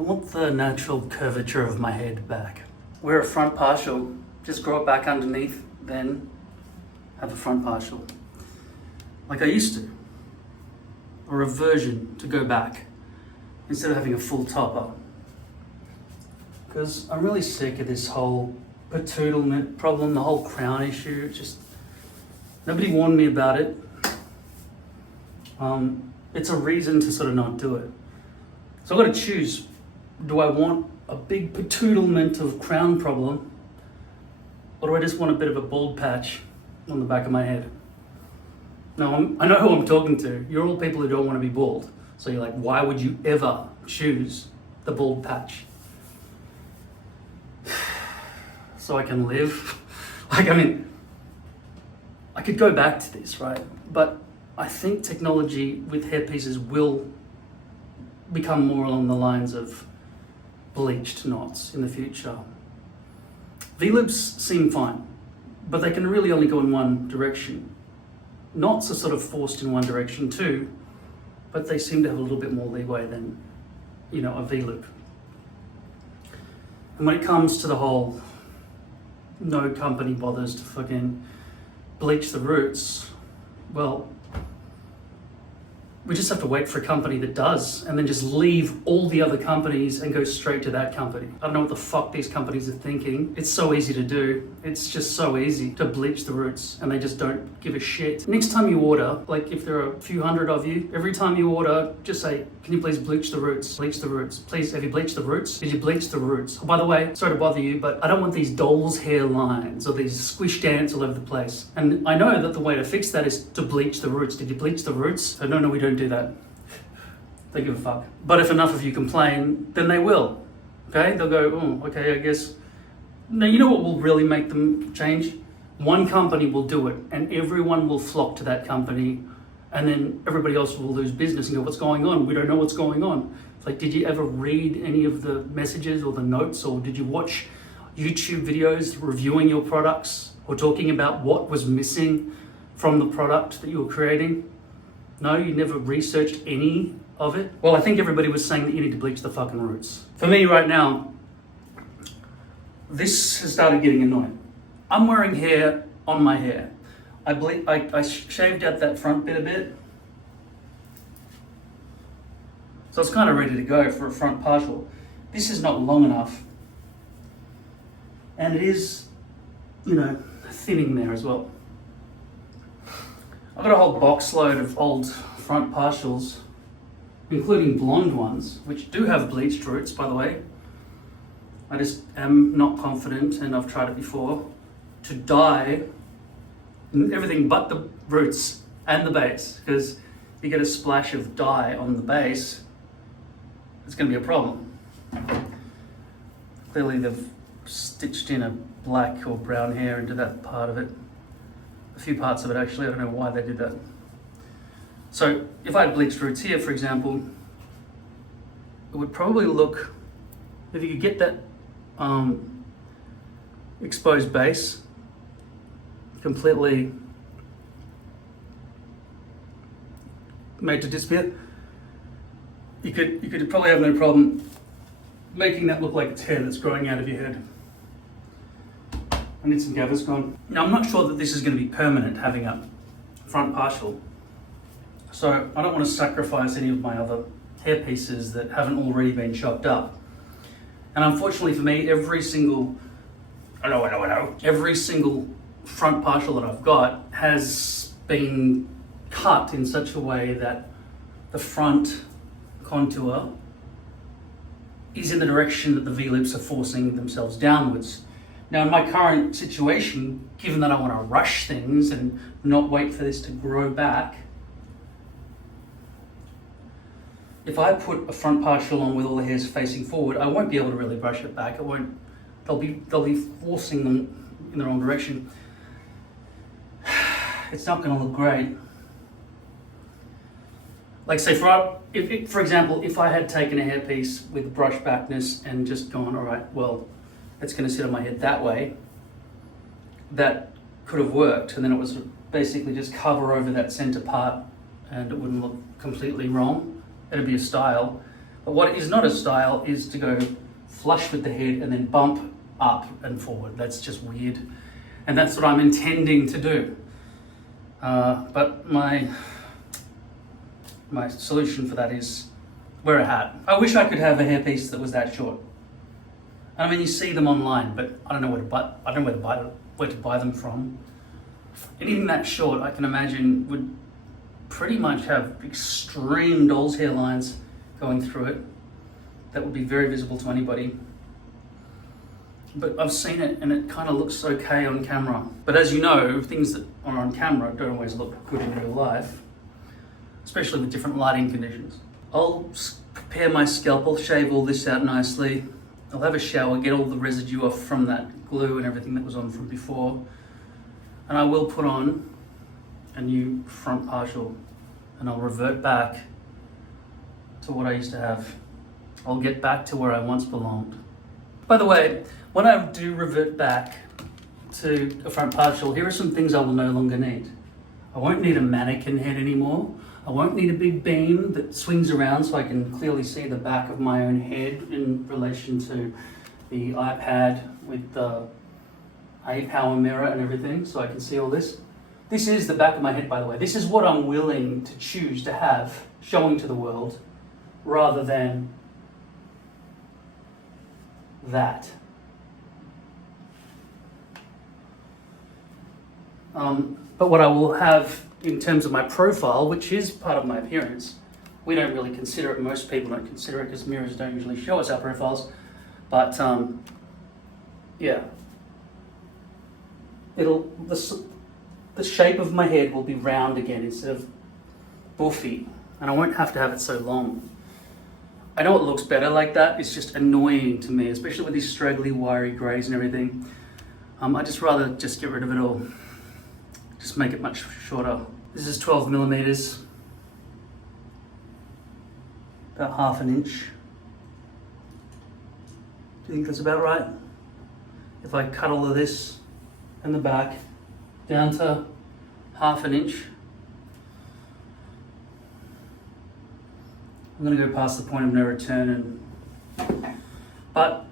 I want the natural curvature of my head back. Wear a front partial, just grow it back underneath, then have a front partial. Like I used to. Or a version to go back, instead of having a full topper. Because I'm really sick of this whole patoodlement problem, the whole crown issue. Just nobody warned me about it. It's a reason to sort of not do it. So I've got to choose, do I want a big patoodlement of crown problem, or do I just want a bit of a bald patch on the back of my head? Now, I know who I'm talking to. You're all people who don't want to be bald. So you're like, why would you ever choose the bald patch? So I can live. I could go back to this, right? But I think technology with hairpieces will become more along the lines of bleached knots in the future. V-loops seem fine, but they can really only go in one direction. Knots are sort of forced in one direction too, but they seem to have a little bit more leeway than, a V-loop. And when it comes to the whole no company bothers to fucking bleach the roots, well, we just have to wait for a company that does, and then just leave all the other companies and go straight to that company. I don't know what the fuck these companies are thinking. It's so easy to do. It's just so easy to bleach the roots, and they just don't give a shit. Next time you order, like if there are a few hundred of you, every time you order, just say, can you please bleach the roots? Bleach the roots. Please, have you bleached the roots? Did you bleach the roots? Oh, by the way, sorry to bother you, but I don't want these doll's hair lines or these squished ants all over the place. And I know that the way to fix that is to bleach the roots. Did you bleach the roots? So no, we don't do that. They give a fuck. But if enough of you complain, then they will. Okay? They'll go, oh, okay, I guess. Now, you know what will really make them change? One company will do it, and everyone will flock to that company, and then everybody else will lose business and go, what's going on? We don't know what's going on. It's like, did you ever read any of the messages or the notes, or did you watch YouTube videos reviewing your products or talking about what was missing from the product that you were creating? No, you never researched any of it? Well, I think everybody was saying that you need to bleach the fucking roots. For me right now, this has started getting annoying. I'm wearing hair on my hair. I shaved out that front bit a bit. So it's kind of ready to go for a front partial. This is not long enough. And it is, thinning there as well. I've got a whole box load of old front partials, including blonde ones, which do have bleached roots, by the way. I just am not confident, and I've tried it before, to dye everything but the roots and the base, because you get a splash of dye on the base, it's going to be a problem. Clearly they've stitched in a black or brown hair into that part of it. A few parts of it actually, I don't know why they did that. So if I had bleached roots here, for example, it would probably look, if you could get that exposed base completely made to disappear, you could probably have no problem making that look like it's hair that's growing out of your head. I need some Gaviscon. Now I'm not sure that this is going to be permanent, having a front partial. So I don't want to sacrifice any of my other hair pieces that haven't already been chopped up. And unfortunately for me, every single front partial that I've got has been cut in such a way that the front contour is in the direction that the V-loops are forcing themselves downwards. Now in my current situation, given that I want to rush things and not wait for this to grow back, if I put a front partial on with all the hairs facing forward, I won't be able to really brush it back. They'll be forcing them in the wrong direction. It's not going to look great. Like say for example, if I had taken a hairpiece with brush backness and just gone, all right, well, it's going to sit on my head that way, that could have worked, and then it was basically just cover over that center part and it wouldn't look completely wrong. It'd be a style. But what is not a style is to go flush with the head and then bump up and forward. That's just weird. And that's what I'm intending to do. But my solution for that is wear a hat. I wish I could have a hairpiece that was that short. I mean, you see them online, but I don't know where to buy them from. Anything that short, I can imagine, would pretty much have extreme doll's hairlines going through it. That would be very visible to anybody. But I've seen it and it kind of looks okay on camera. But as you know, things that are on camera don't always look good in real life, especially with different lighting conditions. I'll prepare my scalp, I'll shave all this out nicely. I'll have a shower, get all the residue off from that glue and everything that was on from before. And I will put on a new front partial and I'll revert back to what I used to have. I'll get back to where I once belonged. By the way, when I do revert back to a front partial, here are some things I will no longer need. I won't need a mannequin head anymore. I won't need a big beam that swings around so I can clearly see the back of my own head in relation to the iPad with the A-power mirror and everything, so I can see all this. This is the back of my head, by the way. This is what I'm willing to choose to have showing to the world rather than that. But what I will have in terms of my profile, which is part of my appearance, we don't really consider it, most people don't consider it because mirrors don't usually show us our profiles, but yeah. The shape of my head will be round again instead of buffy, and I won't have to have it so long. I know it looks better like that, it's just annoying to me, especially with these straggly, wiry greys and everything. I'd just rather just get rid of it all. Just make it much shorter. This is 12 millimeters, about ½ inch. Do you think that's about right? If I cut all of this in the back down to ½ inch, I'm gonna go past the point of no return, but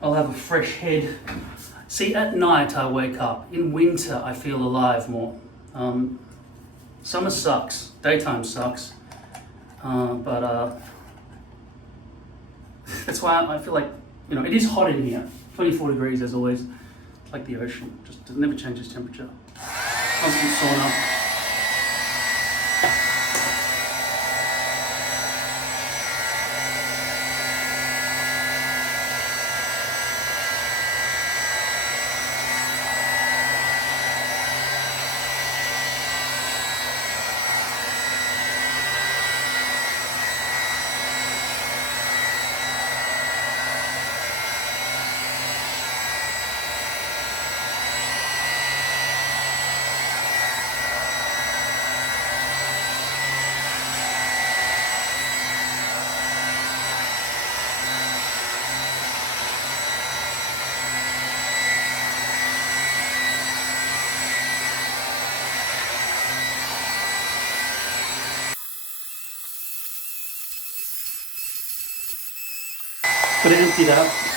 I'll have a fresh head. See, at night I wake up. In winter I feel alive more. Summer sucks, daytime sucks, but that's why I feel like, you know, it is hot in here. 24 degrees as always, like the ocean, just it never changes temperature. Constant sauna. Gotta empty that.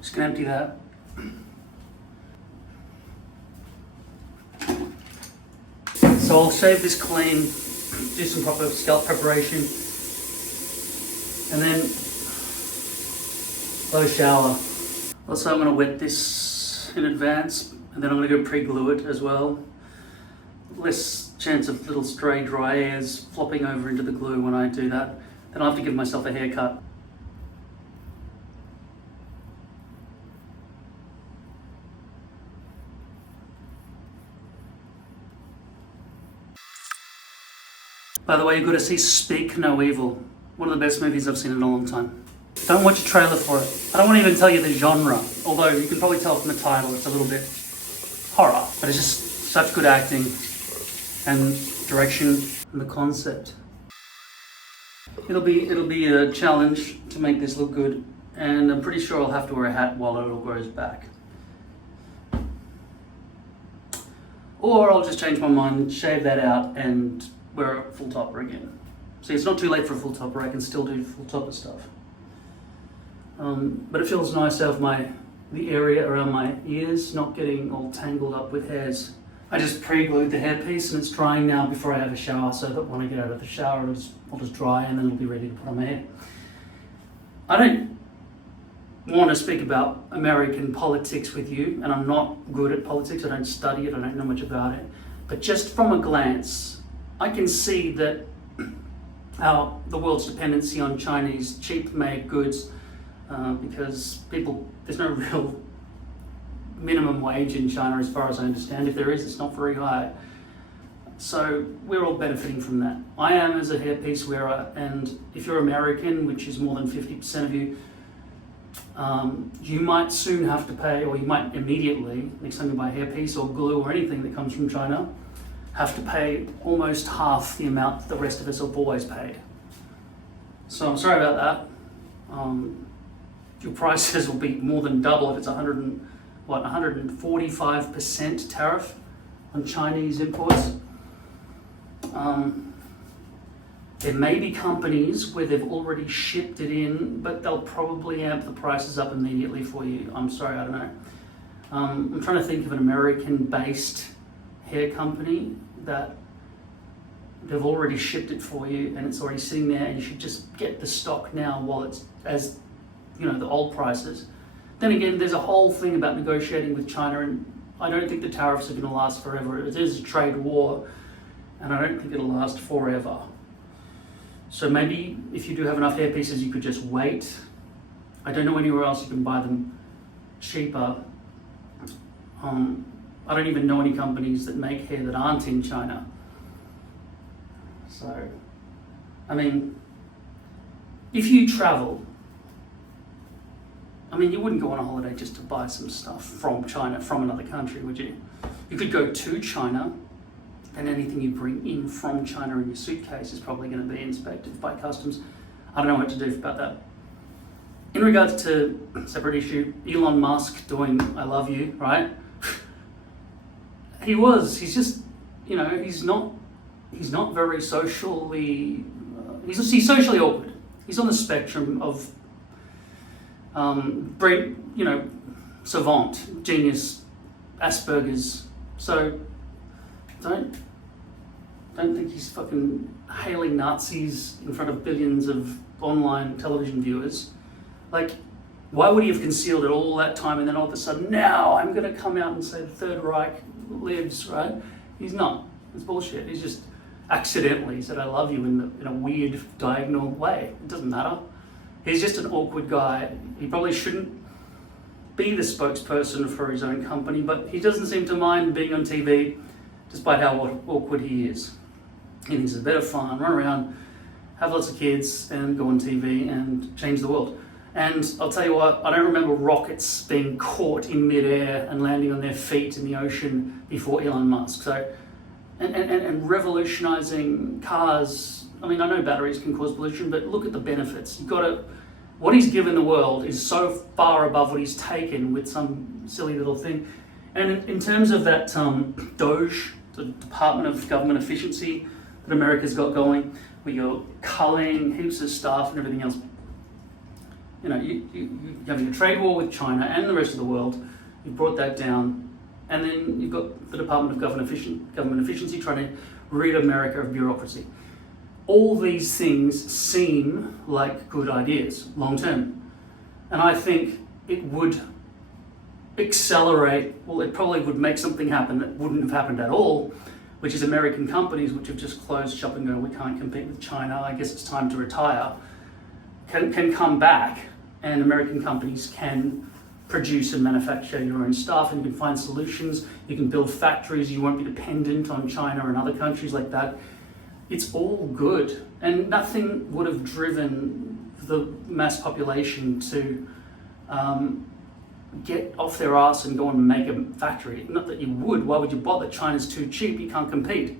Just gonna empty that. So I'll shave this clean, do some proper scalp preparation, and then low shower. Also, I'm gonna wet this in advance And then I'm going to go pre-glue it as well. Less chance of little stray dry hairs flopping over into the glue when I do that. Then I'll have to give myself a haircut. By the way, you've got to see Speak No Evil. One of the best movies I've seen in a long time. Don't watch a trailer for it. I don't want to even tell you the genre, although you can probably tell from the title it's a little bit horror, but it's just such good acting and direction and the concept. It'll be a challenge to make this look good, and I'm pretty sure I'll have to wear a hat while it all grows back. Or I'll just change my mind, shave that out, and wear a full topper again. See, it's not too late for a full topper. I can still do full topper stuff. But it feels nice to have the area around my ears not getting all tangled up with hairs. I just pre-glued the hairpiece and it's drying now before I have a shower, so that when I get out of the shower it'll just dry and then it'll be ready to put on my hair. I don't want to speak about American politics with you, and I'm not good at politics. I don't study it, I don't know much about it. But just from a glance, I can see that the world's dependency on Chinese cheap-made goods, because there's no real minimum wage in China as far as I understand. If there is, it's not very high. So we're all benefiting from that. I am as a hairpiece wearer, and if you're American, which is more than 50% of you, you might soon have to pay, or you might immediately, next time you buy a hairpiece or glue or anything that comes from China, have to pay almost half the amount that the rest of us have always paid. So I'm sorry about that. Your prices will be more than double if it's 145% tariff on Chinese imports. There may be companies where they've already shipped it in, but they'll probably amp the prices up immediately for you. I'm sorry, I don't know. I'm trying to think of an American-based hair company that they've already shipped it for you and it's already sitting there, and you should just get the stock now while it's, as you know, the old prices. Then again, there's a whole thing about negotiating with China, and I don't think the tariffs are going to last forever. It is a trade war, and I don't think it'll last forever. So maybe if you do have enough hair pieces, you could just wait. I don't know anywhere else you can buy them cheaper. I don't even know any companies that make hair that aren't in China. So, I mean, if you travel, I mean, you wouldn't go on a holiday just to buy some stuff from China, from another country, would you? You could go to China, and anything you bring in from China in your suitcase is probably going to be inspected by customs. I don't know what to do about that. In regards to separate issue, Elon Musk doing I love you, right? He's just, you know, he's not very socially, he's socially awkward. He's on the spectrum of, you know, savant, genius, Asperger's. So don't think he's fucking hailing Nazis in front of billions of online television viewers. Like, why would he have concealed it all that time and then all of a sudden, now I'm going to come out and say the Third Reich lives, right? He's not. It's bullshit. He's just accidentally said I love you in a weird diagonal way. It doesn't matter. He's just an awkward guy. He probably shouldn't be the spokesperson for his own company, but he doesn't seem to mind being on TV despite how awkward he is. He thinks it's a bit of fun, run around, have lots of kids, and go on TV and change the world. And I'll tell you what, I don't remember rockets being caught in midair and landing on their feet in the ocean before Elon Musk. So, and revolutionizing cars. I mean, I know batteries can cause pollution, but look at the benefits. What he's given the world is so far above what he's taken with some silly little thing. And in terms of that DOGE, the Department of Government Efficiency that America's got going, where you're culling heaps of stuff and everything else, you know, you're having a trade war with China and the rest of the world. You brought that down, and then you've got the Department of Government Efficiency trying to rid America of bureaucracy. All these things seem like good ideas long term, and I think it would accelerate, well, it probably would make something happen that wouldn't have happened at all, which is American companies which have just closed shop and go, we can't compete with China, I guess it's time to retire, can come back, and American companies can produce and manufacture your own stuff, and you can find solutions, you can build factories, you won't be dependent on China and other countries like that. It's all good, and nothing would have driven the mass population to get off their ass and go and make a factory. Not that you would, why would you bother? China's too cheap, you can't compete.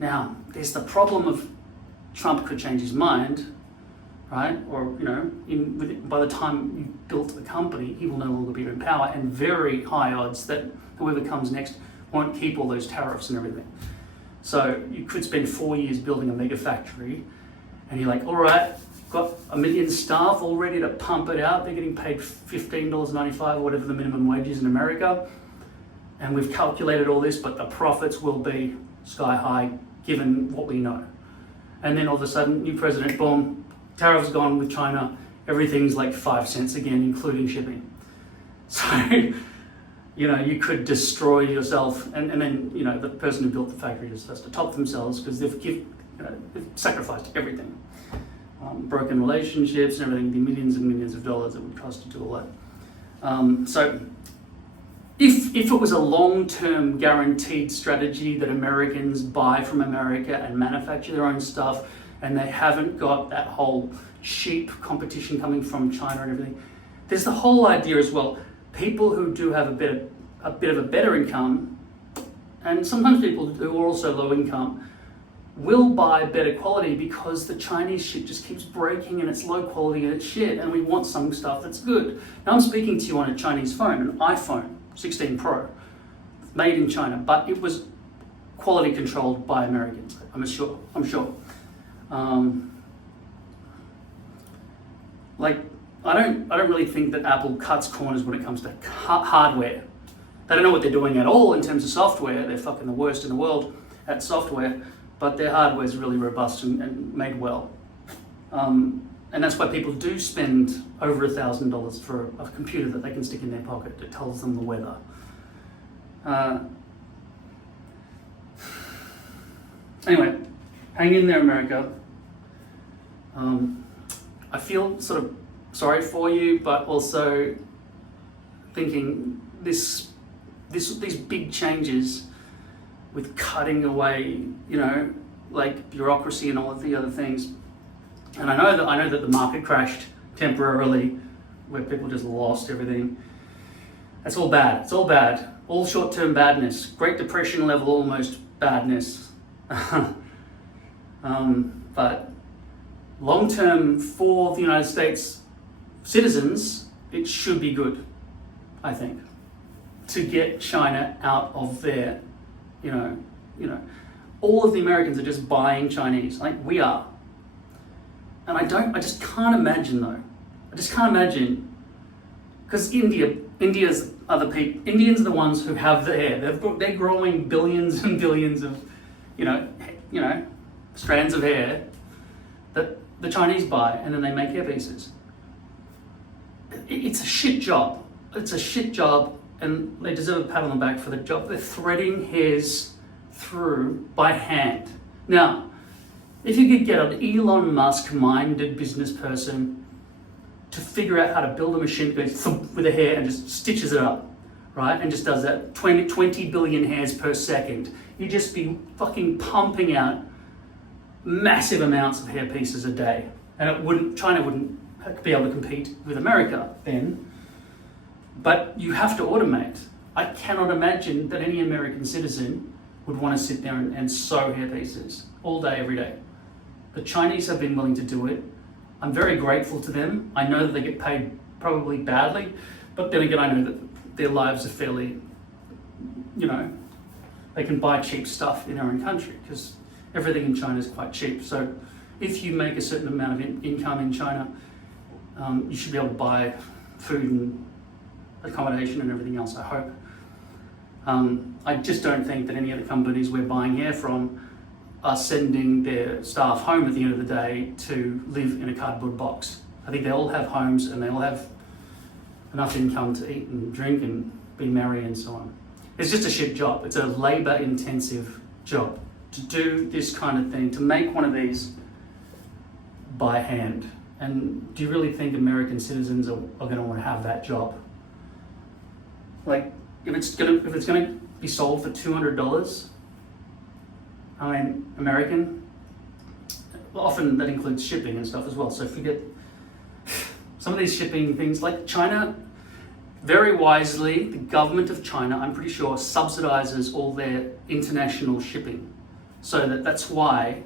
Now, there's the problem of Trump could change his mind, right? Or, you know, by the time you built the company, he will no longer be in power, and very high odds that whoever comes next won't keep all those tariffs and everything. So you could spend 4 years building a mega factory, and you're like, all right, got 1 million staff all ready to pump it out. They're getting paid $15.95 or whatever the minimum wage is in America. And we've calculated all this, but the profits will be sky high given what we know. And then all of a sudden, new president, boom, tariffs gone with China. Everything's like 5 cents again, including shipping. So, you know, you could destroy yourself. And then, you know, the person who built the factory just has to top themselves because they've sacrificed everything. Broken relationships and everything, the millions and millions of dollars it would cost to do all that. So if it was a long-term guaranteed strategy that Americans buy from America and manufacture their own stuff, and they haven't got that whole cheap competition coming from China and everything, there's the whole idea as well, people who do have a bit of a better income, and sometimes people who are also low income, will buy better quality because the Chinese shit just keeps breaking and it's low quality and it's shit, and we want some stuff that's good. Now I'm speaking to you on a Chinese phone, an iPhone 16 Pro, made in China, but it was quality controlled by Americans, I'm sure. Like, I don't really think that Apple cuts corners when it comes to hardware. They don't know what they're doing at all in terms of software. They're fucking the worst in the world at software. But their hardware is really robust and made well. And that's why people do spend over $1,000 for a computer that they can stick in their pocket that tells them the weather. Anyway, hang in there, America. I feel sort of sorry for you, but also thinking these big changes with cutting away, you know, like bureaucracy and all of the other things. And I know that the market crashed temporarily, where people just lost everything. That's all bad. It's all bad. All short-term badness. Great Depression level almost badness. But long-term for the United States citizens, it should be good, I think, to get China out of there. You know, all of the Americans are just buying Chinese, like we are. And I just can't imagine though. I just can't imagine, because Indians are the ones who have the hair. They're growing billions and billions of, you know, strands of hair that the Chinese buy, and then they make hairpieces. It's a shit job. It's a shit job. And they deserve a pat on the back for the job. They're threading hairs through by hand. Now, if you could get an Elon Musk-minded business person to figure out how to build a machine that goes thump with a hair and just stitches it up, right? And just does that 20 billion hairs per second, you'd just be fucking pumping out massive amounts of hair pieces a day. And China wouldn't be able to compete with America then. But you have to automate. I cannot imagine that any American citizen would want to sit there and sew hairpieces all day, every day. The Chinese have been willing to do it. I'm very grateful to them. I know that they get paid probably badly, but then again, I know that their lives are fairly, you know, they can buy cheap stuff in their own country because everything in China is quite cheap. So if you make a certain amount of income in China, you should be able to buy food and accommodation and everything else, I hope. I just don't think that any of the companies we're buying hair from are sending their staff home at the end of the day to live in a cardboard box. I think they all have homes and they all have enough income to eat and drink and be merry and so on. It's just a shit job. It's a labor-intensive job to do this kind of thing, to make one of these by hand. And do you really think American citizens are going to want to have that job? Like, if it's gonna be sold for $200, I mean, American, well, often that includes shipping and stuff as well. So forget some of these shipping things, like China, very wisely, the government of China, I'm pretty sure, subsidizes all their international shipping. So that's why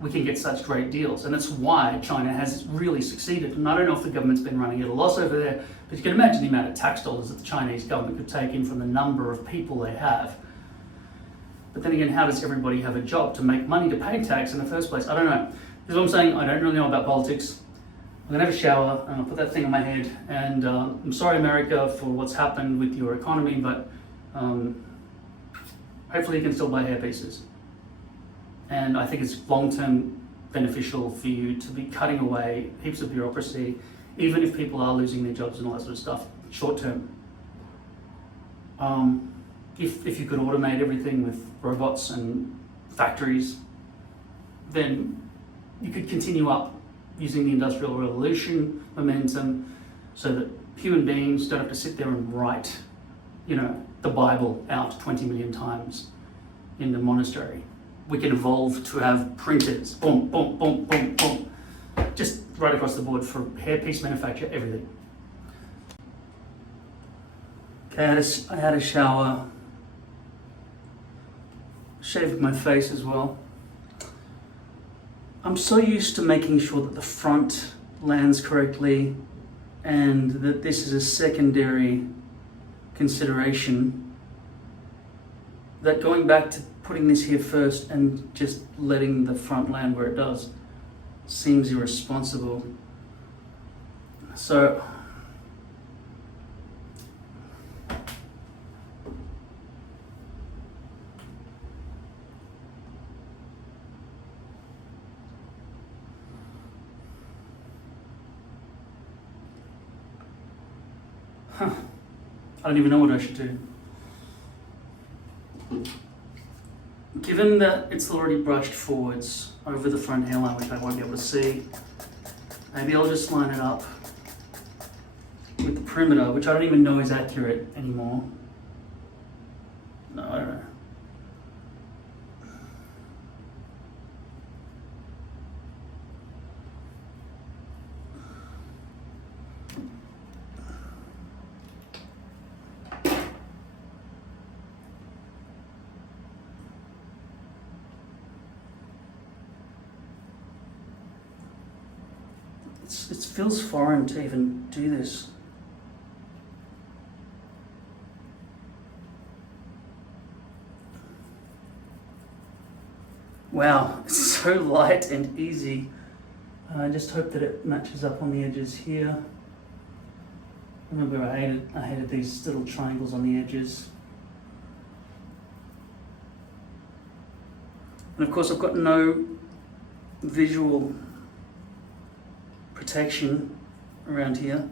we can get such great deals. And that's why China has really succeeded. And I don't know if the government's been running at a loss over there, but you can imagine the amount of tax dollars that the Chinese government could take in from the number of people they have. But then again, how does everybody have a job to make money to pay tax in the first place? I don't know. This is what I'm saying. I don't really know about politics. I'm gonna have a shower and I'll put that thing on my head. And I'm sorry, America, for what's happened with your economy, but hopefully you can still buy hair pieces. And I think it's long-term beneficial for you to be cutting away heaps of bureaucracy, even if people are losing their jobs and all that sort of stuff, short-term. If you could automate everything with robots and factories, then you could continue up using the Industrial Revolution momentum so that human beings don't have to sit there and write, the Bible out 20 million times in the monastery. We can evolve to have printers, boom, boom, boom, boom, boom, just right across the board for hairpiece manufacture, everything. Okay, I had a shower, shaved my face as well. I'm so used to making sure that the front lands correctly and that this is a secondary consideration, that going back to putting this here first and just letting the front land where it does seems irresponsible. So I don't even know what I should do. Given that it's already brushed forwards over the front hairline, which I won't be able to see, maybe I'll just line it up with the perimeter, which I don't even know is accurate anymore. No, I don't know. It feels foreign to even do this. Wow, it's so light and easy. I just hope that it matches up on the edges here. Remember, I hated these little triangles on the edges. And of course, I've got no visual protection around here.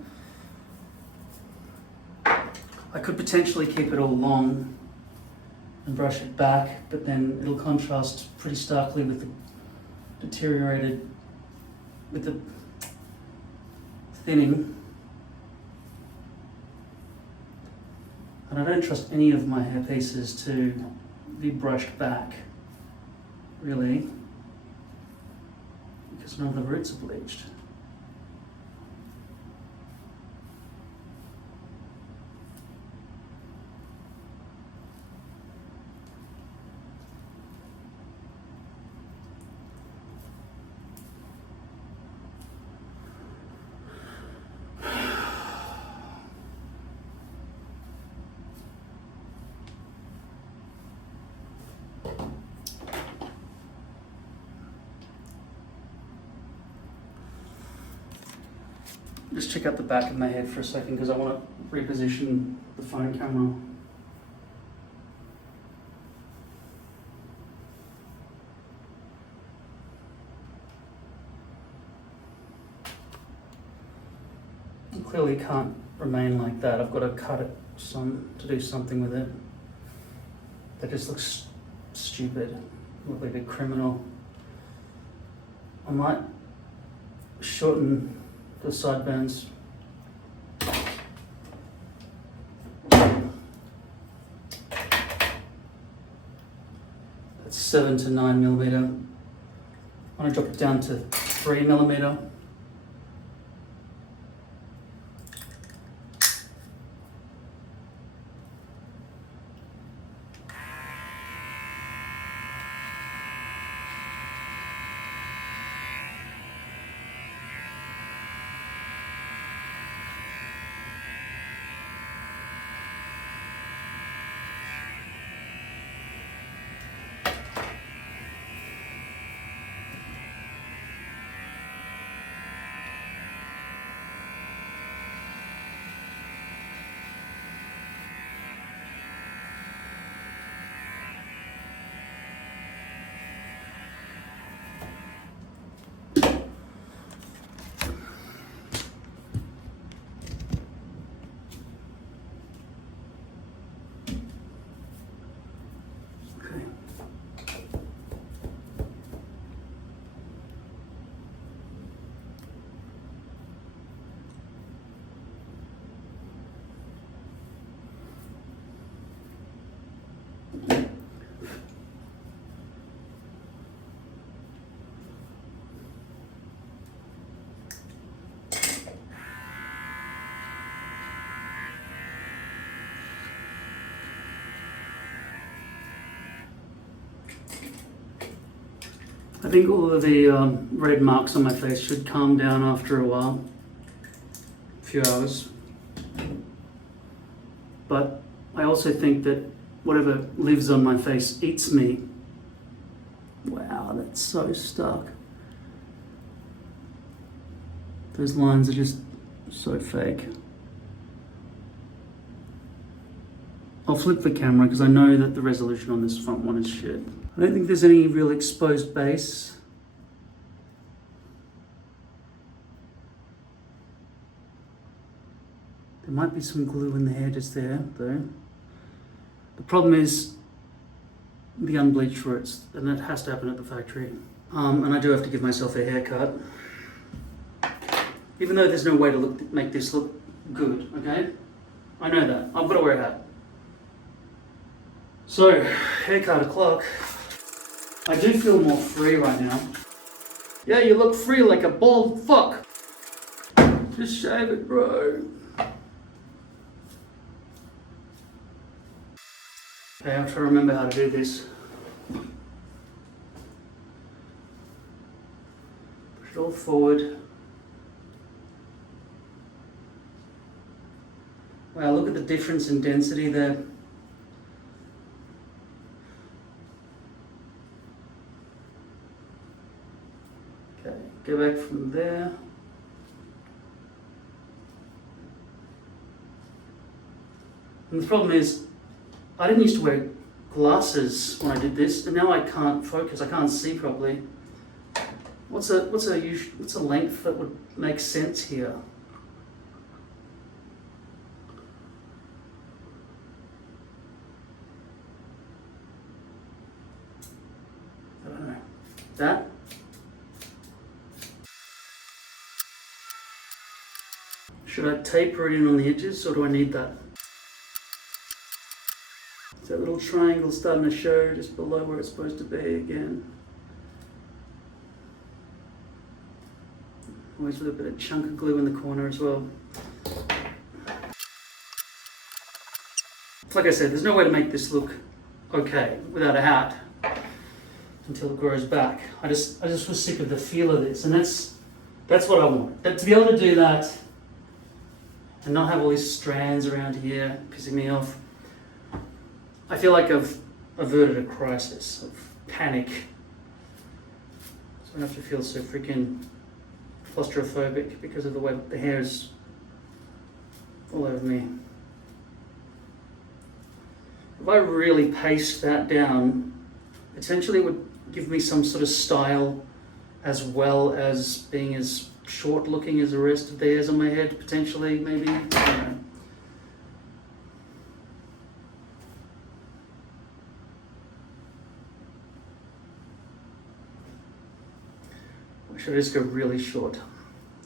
I could potentially keep it all long and brush it back, but then it'll contrast pretty starkly with the deteriorated, with the thinning. And I don't trust any of my hair pieces to be brushed back, really, because none of the roots are bleached. Just check out the back of my head for a second because I want to reposition the phone camera. You clearly can't remain like that. I've got to cut it to do something with it. That just looks stupid, look like a criminal. I might shorten the sideburns. That's 7 to 9 millimeter. I'm going to drop it down to 3 millimeter. I think all of the red marks on my face should calm down after a while, a few hours. But I also think that whatever lives on my face eats me. Wow, that's so stuck. Those lines are just so fake. I'll flip the camera because I know that the resolution on this front one is shit. I don't think there's any real exposed base. There might be some glue in the hair just there, though. The problem is the unbleached roots, and that has to happen at the factory. And I do have to give myself a haircut. Even though there's no way to make this look good, okay? I know that. I've got to wear a hat. So, haircut o'clock. I do feel more free right now. Yeah, you look free like a bald fuck. Just shave it, bro. Okay, I have to remember how to do this. Push it all forward. Wow, look at the difference in density there. Okay, go back from there. And the problem is, I didn't used to wear glasses when I did this, and now I can't focus, I can't see properly. What's a length that would make sense here? I don't know. That? Should I taper it in on the edges, or do I need that? Is that little triangle starting to show just below where it's supposed to be again? Always with a bit of chunk of glue in the corner as well. Like I said, there's no way to make this look okay without a hat until it grows back. I just was sick of the feel of this, and that's what I want. To be able to do that and not have all these strands around here pissing me off. I feel like I've averted a crisis of panic. So I don't have to feel so freaking claustrophobic because of the way the hair is all over me. If I really paste that down, potentially it would give me some sort of style as well as being as short looking as the rest of the hairs on my head, potentially, maybe. I don't know. Or should I just go really short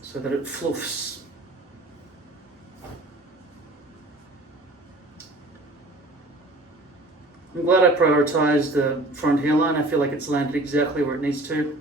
so that it fluffs? I'm glad I prioritized the front hairline. I feel like it's landed exactly where it needs to.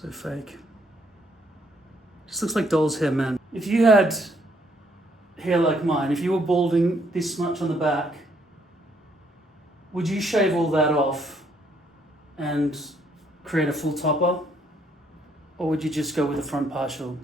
So fake. Just looks like doll's hair, man. If you had hair like mine, if you were balding this much on the back, would you shave all that off and create a full topper? Or would you just go with a front partial?